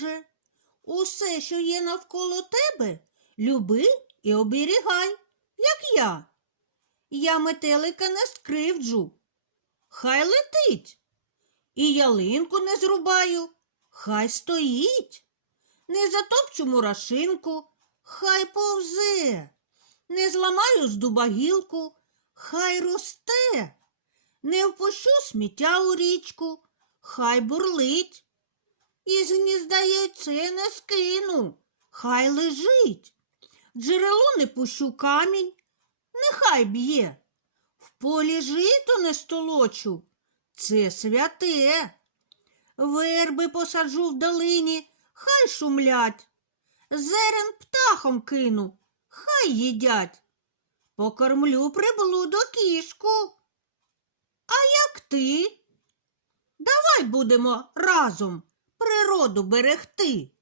Же, Усе, що є навколо тебе, люби і оберігай, як я. Я метелика не скривджу, хай летить. І ялинку не зрубаю, хай стоїть. Не затопчу мурашинку, хай повзе. Не зламаю з дуба гілку, хай росте. Не впущу сміття у річку, хай бурлить. Із гнізда яйце не скину, хай лежить. Джерело не пущу камінь, нехай б'є. В полі жито не столочу, це святе. Верби посаджу в долині, хай шумлять. Зерен птахом кину, хай їдять. Покормлю приблуду кішку. А як ти? Давай будемо разом природу берегти.